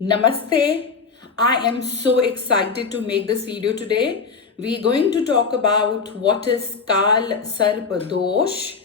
Namaste. I am so excited to make this video today. We're going to talk about what is Kal Sarp Dosh,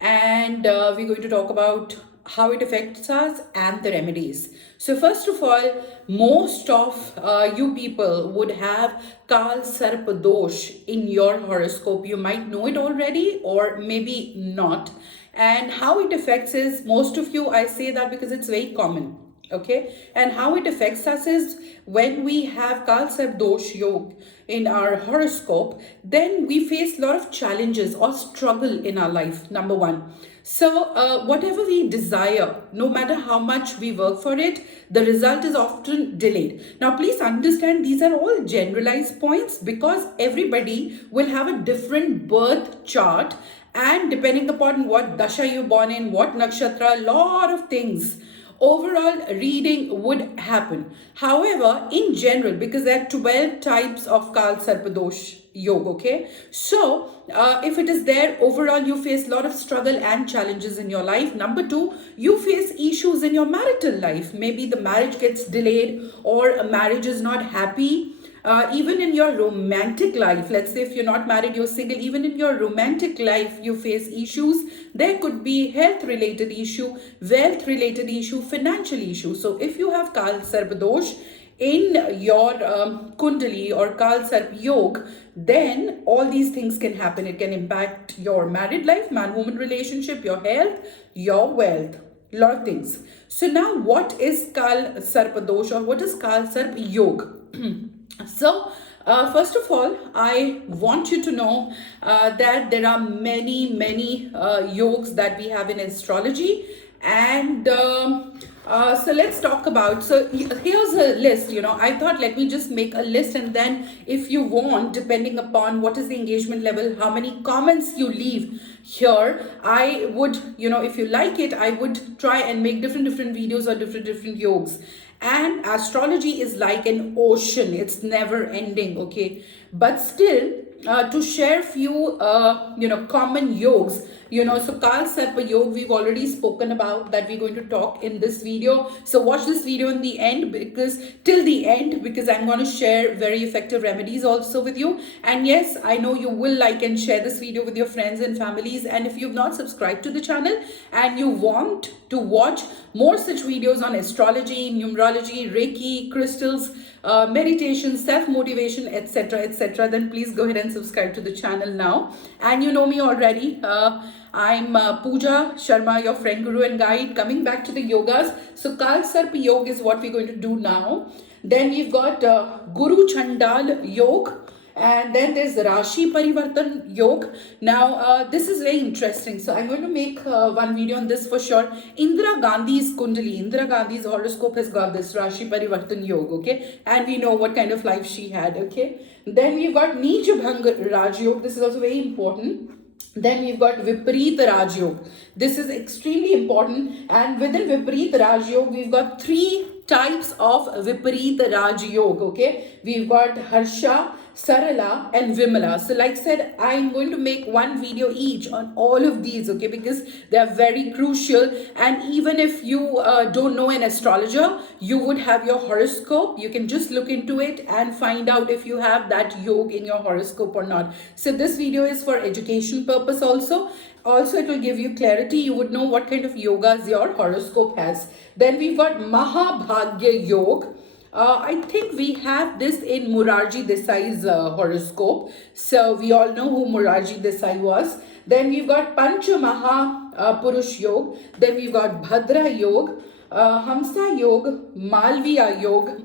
and we're going to talk about how it affects us and the remedies. So first of all, most of you people would have Kal Sarp Dosh in your horoscope. You might know it already or maybe not. And how it affects is, most of you, I say that because it's very common. Okay, and how it affects us is when we have Kalsar Dosh Yog in our horoscope, then we face a lot of challenges or struggle in our life. Number one. So, whatever we desire, no matter how much we work for it, the result is often delayed. Now, please understand these are all generalized points because everybody will have a different birth chart, and depending upon what dasha you're born in, what nakshatra, a lot of things overall reading would happen. However, in general, because there are 12 types of Kal Sarpadosh Yoga, okay? So, if it is there, overall you face a lot of struggle and challenges in your life. Number two, you face issues in your marital life. Maybe the marriage gets delayed or a marriage is not happy. Even in your romantic life, let's say if you're not married, you're single, even in your romantic life, you face issues. There could be health related issue, wealth related issue, financial issue. So if you have Kal Sarpadosh in your Kundali or Kal Sarp Yog, then all these things can happen. It can impact your married life, man-woman relationship, your health, your wealth, lot of things. So now what is Kal Sarpadosh or what is Kal Sarp Yog? So, first of all, I want you to know that there are many yogs that we have in astrology, and so let's talk about. So here's a list. I thought let me just make a list, and then if you want, depending upon what is the engagement level, how many comments you leave here, I would, if you like it, I would try and make different videos or different yogs. And astrology is like an ocean, it's never ending, okay? But still, to share few common yogs, so Kal Sarpa Yoga we've already spoken about, that we're going to talk in this video. So watch this video in the end, till the end, because I'm going to share very effective remedies also with you. And yes, I know you will like and share this video with your friends and families. And if you've not subscribed to the channel and you want to watch more such videos on astrology, numerology, Reiki, crystals, meditation, self-motivation, etc., then please go ahead and subscribe to the channel now. And you know me already. I'm Pooja Sharma, your friend, guru and guide, coming back to the yogas. So Kal Sarp Yoga is what we're going to do now. Then we've got Guru Chandal Yoga. And then there's Rashi Parivartan Yoga. Now, this is very interesting. So I'm going to make one video on this for sure. Indira Gandhi's Kundali, Indira Gandhi's horoscope has got this Rashi Parivartan Yoga, okay? And we know what kind of life she had, okay? Then we've got Nij Bhang Raj Yoga. This is also very important. Then we've got Vipareet Raj Yoga. This is extremely important. And within Vipareet Raj Yoga, we've got three types of Vipareet Raj Yoga, okay? We've got Harsha, Sarala and Vimala. So like I said, I'm going to make one video each on all of these, okay, because they are very crucial. And even if you don't know an astrologer, you would have your horoscope. You can just look into it and find out if you have that yoga in your horoscope or not. So this video is for education purpose also. Also, it will give you clarity. You would know what kind of yogas your horoscope has. Then we've got Mahabhagya Yoga. I think we have this in Morarji Desai's horoscope. So we all know who Morarji Desai was. Then we've got Pancha Maha Purush Yoga. Then we've got Bhadra Yoga, Hamsa Yoga, Malviya Yoga.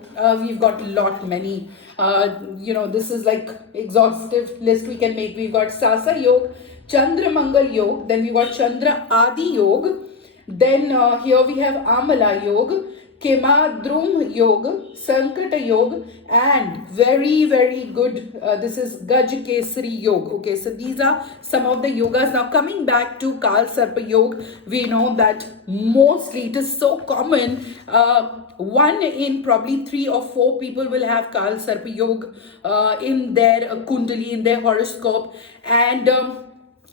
We've got many. This is like exhaustive list we can make. We've got Sasa Yoga, Chandra Mangal Yoga. Then we've got Chandra Adi Yoga. Then here we have Amala Yoga, Kemadrum Yoga, Sankata Yoga, and very good, this is Gaj Kesari Yoga. Okay, so these are some of the yogas. Now coming back to Kal Sarpa Yoga, we know that mostly it is so common. One in probably 3 or 4 people will have Kal Sarpa Yoga in their Kundali, in their horoscope. And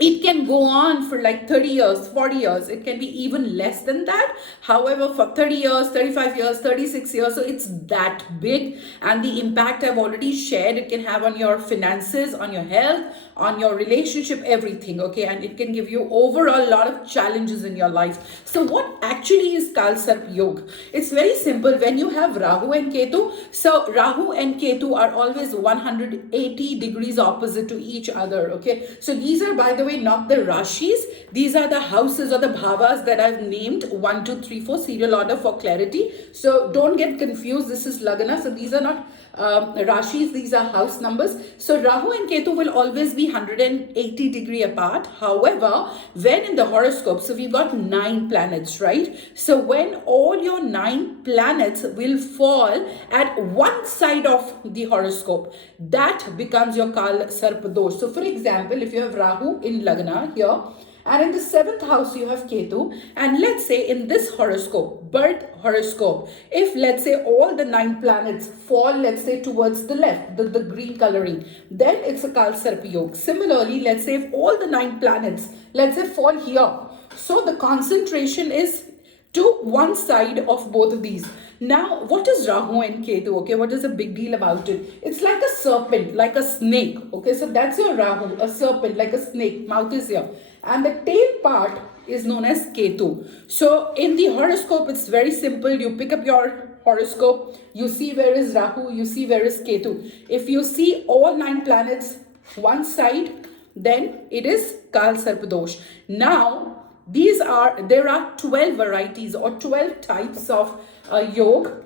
it can go on for like 30 years, 40 years. It can be even less than that. However, for 30 years, 35 years, 36 years, so it's that big. And the impact I've already shared, it can have on your finances, on your health, on your relationship, everything. Okay. And it can give you overall a lot of challenges in your life. So what actually is Kal Sarp Yoga? It's very simple. When you have Rahu and Ketu, so Rahu and Ketu are always 180 degrees opposite to each other. Okay. So these are, by the way, not the Rashis. These are the houses or the bhavas that I've named 1, 2, 3, 4 serial order for clarity. So don't get confused. This is Lagna. So these are not Rashis, these are house numbers. So Rahu and Ketu will always be 180 degree apart. However, when in the horoscope, so we've got 9 planets, right? So when all your 9 planets will fall at one side of the horoscope, that becomes your Kal Sarp Dosh. So for example, if you have Rahu in Lagna here, and in the 7th house you have Ketu, and let's say in this horoscope, birth horoscope, if let's say all the 9 planets fall, let's say towards the left, the green coloring, then it's a Kal Sarp Yoga. Similarly, let's say if all the 9 planets, let's say fall here, so the concentration is to one side of both of these. Now, what is Rahu and Ketu? Okay, what is the big deal about it? It's like a serpent, like a snake. Okay, so that's your Rahu, a serpent, like a snake. Mouth is here. And the tail part is known as Ketu. So in the horoscope, it's very simple. You pick up your horoscope, you see where is Rahu, you see where is Ketu. If you see all 9 planets one side, then it is Kal Sarp Dosh. Now, there are 12 varieties or 12 types of yoga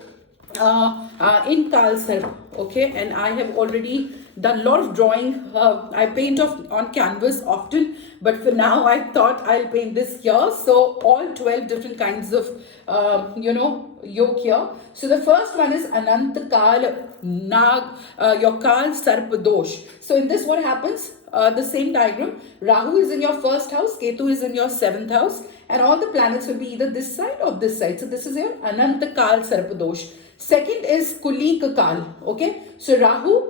in Kal Sarp. Okay, and I have already done a lot of drawing. I paint on canvas often, but for now I thought I'll paint this here. So all 12 different kinds of yoga here. So the first one is Anant Kal your Kal Sarp Dosh. So in this, what happens? The same diagram, Rahu is in your 1st house, Ketu is in your 7th house, and all the planets will be either this side or this side. So this is your Anant Kal Sarp Dosh. Second is Kulik Kal. Okay, so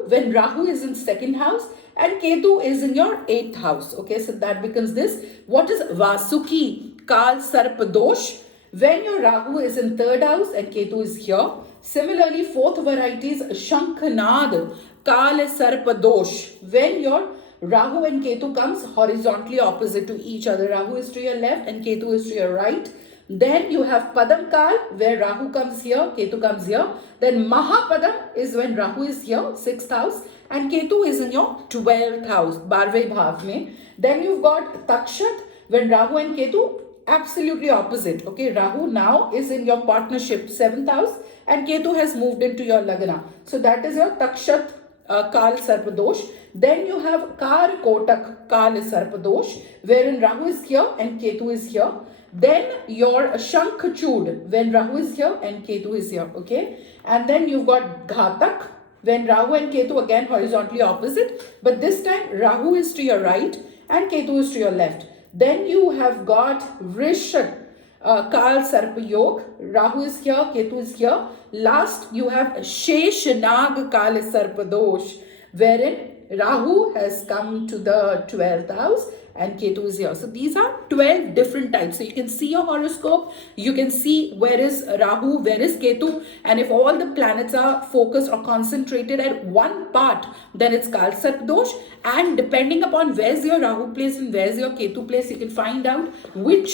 when Rahu is in 2nd house and Ketu is in your 8th house. Okay, so that becomes this. What is Vasuki Kal Sarp Dosh? When your Rahu is in 3rd house and Ketu is here. Similarly, 4th variety is Shankhnad Kal Sarp Dosh. When your Rahu and Ketu comes horizontally opposite to each other. Rahu is to your left and Ketu is to your right. Then you have Padam Kal, where Rahu comes here, Ketu comes here. Then Mahapadam is when Rahu is here, 6th house, and Ketu is in your 12th house, Barve Bhav mein. Then you've got Takshat, when Rahu and Ketu absolutely opposite. Okay, Rahu now is in your partnership, 7th house, and Ketu has moved into your Lagna. So that is your Takshat Kal Sarp Dosh. Then you have Kar Kotak Kal Sarp Dosh, wherein Rahu is here and Ketu is here. Then your Shankhchud, when Rahu is here and Ketu is here. Okay, and then you've got Ghatak, when Rahu and Ketu again horizontally opposite, but this time Rahu is to your right and Ketu is to your left. Then you have got Vrishat Kal Sarp Yoga. Rahu is here, Ketu is here. Last, you have Sheshanag Kal Sarp Dosh, wherein Rahu has come to the 12th house and Ketu is here. So these are 12 different types. So you can see your horoscope, you can see where is Rahu, where is Ketu, and if all the planets are focused or concentrated at one part, then it's Kal Sarp Dosh. And depending upon where's your Rahu place and where's your Ketu place, you can find out which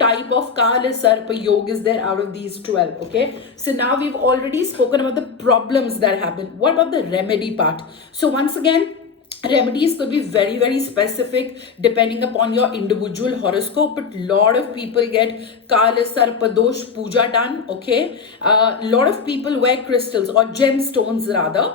type of Kal Sarp Yoga is there out of these 12. Okay, so now we've already spoken about the problems that happen. What about the remedy part? So once again, remedies could be very, very specific depending upon your individual horoscope, but lot of people get Kal Sarp Dosh puja done. Okay, a lot of people wear crystals or gemstones rather.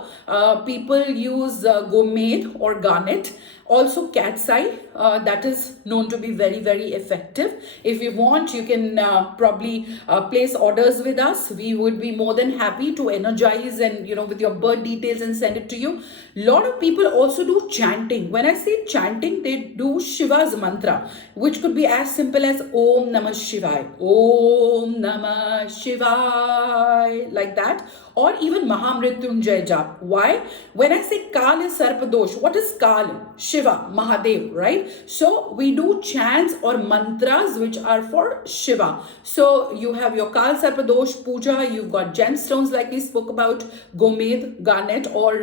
People use gomed or garnet. Also cat's eye, that is known to be very, very effective. If you want, you can probably place orders with us. We would be more than happy to energize and, with your birth details and send it to you. Lot of people also do chanting. When I say chanting, they do Shiva's mantra, which could be as simple as Om Namah Shivaya. Om Namah Shivaya, like that, or even Mahamrityunjay jap. Why? When I say Kal is Sarp Dosh, what is Kal? Shiva, Mahadev, right? So we do chants or mantras which are for Shiva. So you have your Kal Sarp Dosh puja, you've got gemstones like we spoke about, Gomed, garnet, or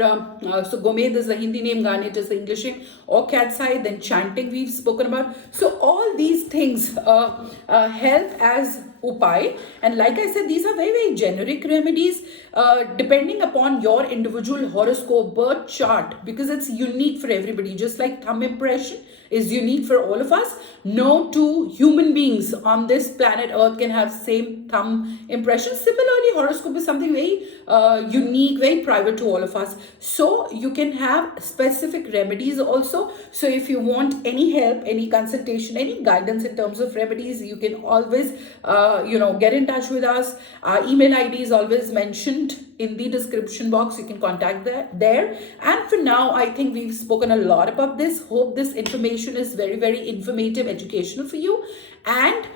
so Gomed is the Hindi name, garnet is the English name, or cat's eye, then chanting we've spoken about. So all these things help as upai, and like I said, these are very generic remedies depending upon your individual horoscope birth chart, because it's unique for everybody. Just like thumb impression is unique for all of us, no two human beings on this planet earth can have same thumb impression. Similarly, horoscope is something very unique, very private to all of us. So you can have specific remedies also. So if you want any help, any consultation, any guidance in terms of remedies, you can always get in touch with us. Our email ID is always mentioned in the description box. You can contact there. And for now, I think we've spoken a lot about this. Hope this information is very, very informative, educational for you, and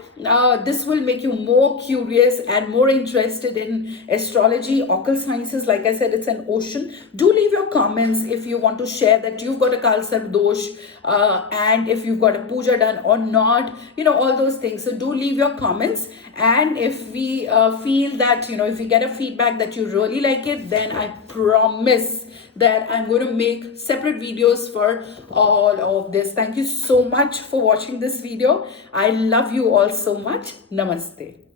this will make you more curious and more interested in astrology, occult sciences. Like I said, it's an ocean. Do leave your comments if you want to share that you've got a Kal Sarp Dosh, and if you've got a puja done or not, all those things. So do leave your comments, and if we feel that, if we get a feedback that you really like it, then I promise that I'm going to make separate videos for all of this. Thank you so much for watching this video. I love you all so much. Namaste.